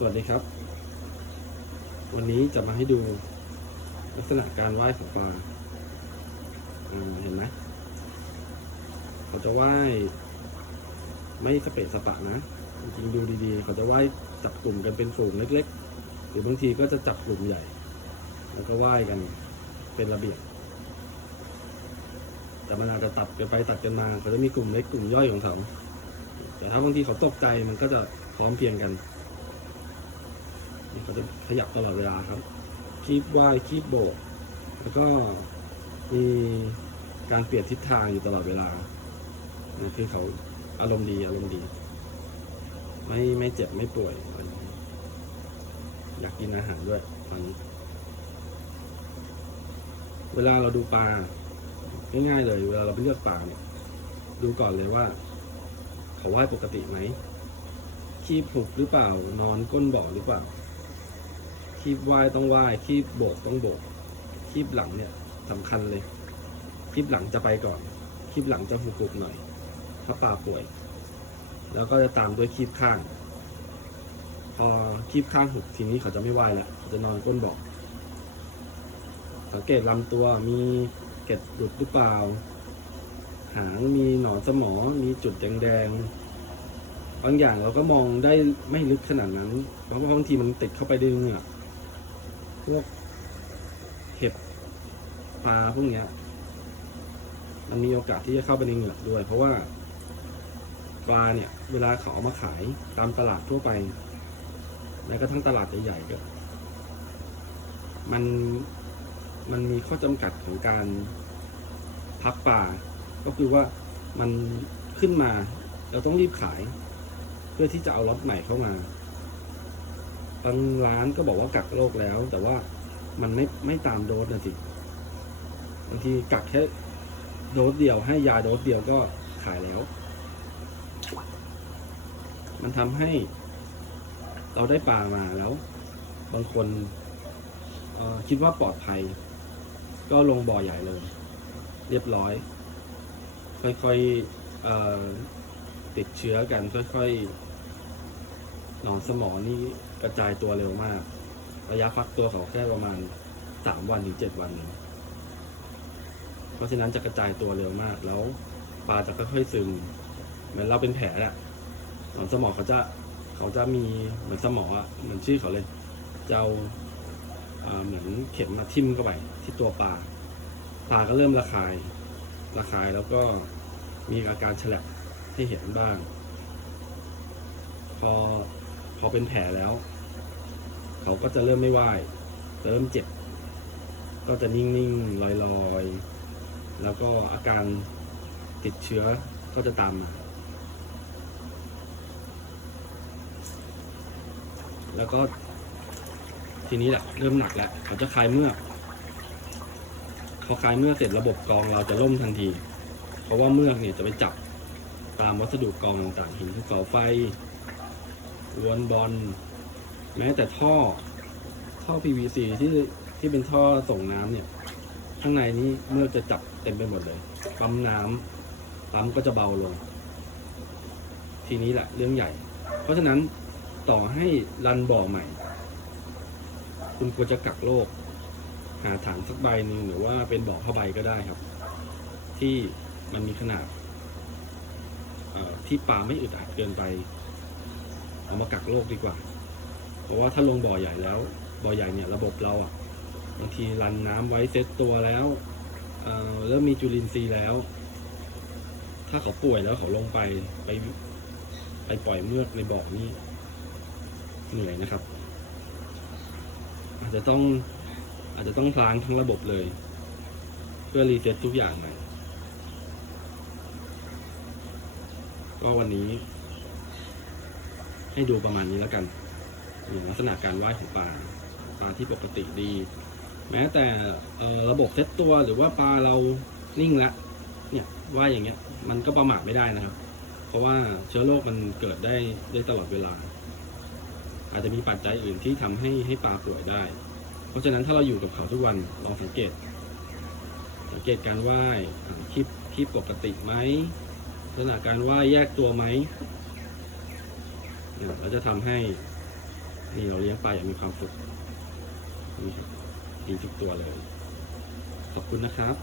สวัสดีครับ วันนี้จะมาให้ดูลักษณะการว่ายของปลาเห็นไหมเขาจะว่ายไม่สเปะสปะนะ จริงดูดีๆ เขาจะว่ายจับกลุ่มกันเป็นฝูงเล็กๆ หรือบางทีก็จะจับกลุ่มใหญ่ แล้วก็ว่ายกันเป็นระเบียบ แต่มันอาจจะตัดกันไปตัดกันมา เขาจะมีกลุ่มเล็กกลุ่มย่อยของเขา แต่ถ้าบางทีเขาตกใจมันก็จะพร้อมเพรียงกัน นี่เขาจะขยับตลอดเวลาครับคีบว่ายคีบโบกแล้วก็มีการเปลี่ยนทิศทางอยู่ตลอดเวลานะคือเขาอารมณ์ดีอารมณ์ดี ไม่ไม่เจ็บไม่ป่วยอยางนี้อยากกินอาหารด้วยตอนนี้เวลาเราดูปลาง่ายๆเลยเวลาเราไปเลือกปลาเนี่ยดูก่อนเลยว่า เขาว่ายปกติไหมคีบผูกหรือเปล่านอนก้นบ่อหรือเปล่า คีบว่ายต้องว่ายคีบโบกต้องโบกคีบหลังเนี่ยสำคัญเลยคีบหลังจะไปก่อนคีบหลังจะหุกๆหน่อย ถ้าปลาป่วย แล้วก็จะตามด้วยคีบข้าง พอคีบข้างหุกทีนี้เขาจะไม่ว่ายแล้วเขาจะนอนก้นบ่อสังเกตลำตัวมีเกล็ดหลุดหรือเปล่า หางมีหนอนสมอ มีจุดแดงๆบางอย่างเราก็มองได้ไม่ลึกขนาดนั้น เพราะว่าบางทีมันติดเข้าไปในเหงือก วกเห็บปลาพวกเนี้ย มันมีโอกาสที่จะเข้าไปในเหงือกด้วย เพราะว่าปลาเนี่ย เวลาเขาเอามาขายตามตลาดทั่วไปแม้กระทั่งตลาดใหญ่ๆก็มันมันมีข้อจำกัดของการพักปลาก็คือว่ามันขึ้นมา เราต้องรีบขาย เพื่อที่จะเอาล็อตใหม่เข้ามา บางร้านก็บอกว่ากักโรคแล้ว แต่ว่ามันไม่ไม่ตามโดสนะสิบางทีกักแค่โดสเดียวให้ยาโดสเดียวก็ขายแล้ว มันทำให้เราได้ปลามาแล้ว บางคนคิดว่าปลอดภัย ก็ลงบ่อใหญ่เลย เรียบร้อย ค่อยๆอ่อติดเชื้อกันค่อยๆหนอนสมองนี่ กระจายตัวเร็วมาก ระยะฟักตัวเขาแค่ประมาณสามวันถึงเจ็ดวันเองเพราะฉะนั้นจะกระจายตัวเร็วมาก แล้วปลาจะค่อยๆซึมเหมือนเราเป็นแผลอะหนอนสมองเขาจะเขาจะมีเหมือนสมองอะเหมือนชื่อเขาเลยจะเอาอ่าเหมือนเข็มมาทิ่มเข้าไปที่ตัวปลาปลาก็เริ่มระคายระคายแล้วก็มีอาการฉลับให้เห็นบ้าง พอ พอเป็นแผลแล้ว เขาก็จะเริ่มไม่ไหวเริ่มเจ็บ ก็จะนิ่งๆลอยๆ แล้วก็อาการติดเชื้อก็จะตามมา แล้วก็ทีนี้แหละเริ่มหนักแล้วเขาจะคลายเมือกพอคลายเมือกเสร็จระบบกรองเราจะล่มทันที เพราะว่าเมือกเนี่ยจะไปจับตามวัสดุกรองต่างๆหินภูเขาไฟ อวนบอลแม้แต่ท่อท่อ PVC ที่ที่เป็นท่อส่งน้ำเนี่ย ข้างในนี้เมื่อจะจับเต็มไปหมดเลยปั๊มน้ำปั๊มก็จะเบาลง ทีนี้แหละเรื่องใหญ่ เพราะฉะนั้นต่อให้รันบ่อใหม่ คุณควรจะกักโรคหาถังสักใบหนึ่งหรือว่าเป็นบ่อผ้าใบก็ได้ครับ ที่มันมีขนาดที่ปลาไม่อึดอัดเกินไป เอามากักโรคดีกว่า เพราะว่าถ้าลงบ่อใหญ่แล้ว บ่อใหญ่เนี่ยระบบเราอะบางทีรันน้ำไว้เซตตัวแล้วเเริ่มมีจุลินทรีย์แล้ว ถ้าเขาป่วยแล้วเขาลงไปไปไปปล่อยเมือกในบ่อนี่เหนื่อยนะครับ อาจจะต้องอาจจะต้องพลางทั้งระบบเลย เพื่อรีเซ็ตทุกอย่างใหม่ก็วันนี้ ให้ดูประมาณนี้แล้วกันอย่ลักษณะการว่ายของปลาปลาที่ปกติดี แม้แต่ระบบเซตตัวหรือว่าปลาเรานิ่งแล้วเนี่ยว่ายอย่างเงี้ยมันก็ประมาทไม่ได้นะครับ เพราะว่าเชื้อโรคมันเกิดได้ได้ตลอดเวลา อาจจะมีปัจจัยอื่นที่ทำให้ให้ปลาป่วยได้ เพราะฉะนั้นถ้าเราอยู่กับเขาทุกวันลองสังเกต สังเกตการว่ายอ่าคีบคีบปกติไหมลักษณะการว่ายแยกตัวไหม นี่ยเราจะทำให้นี่เราเลี้ยงปลาอย่างมีความสุขนี่ครับดีทุกตัวเลย ขอบคุณนะครับ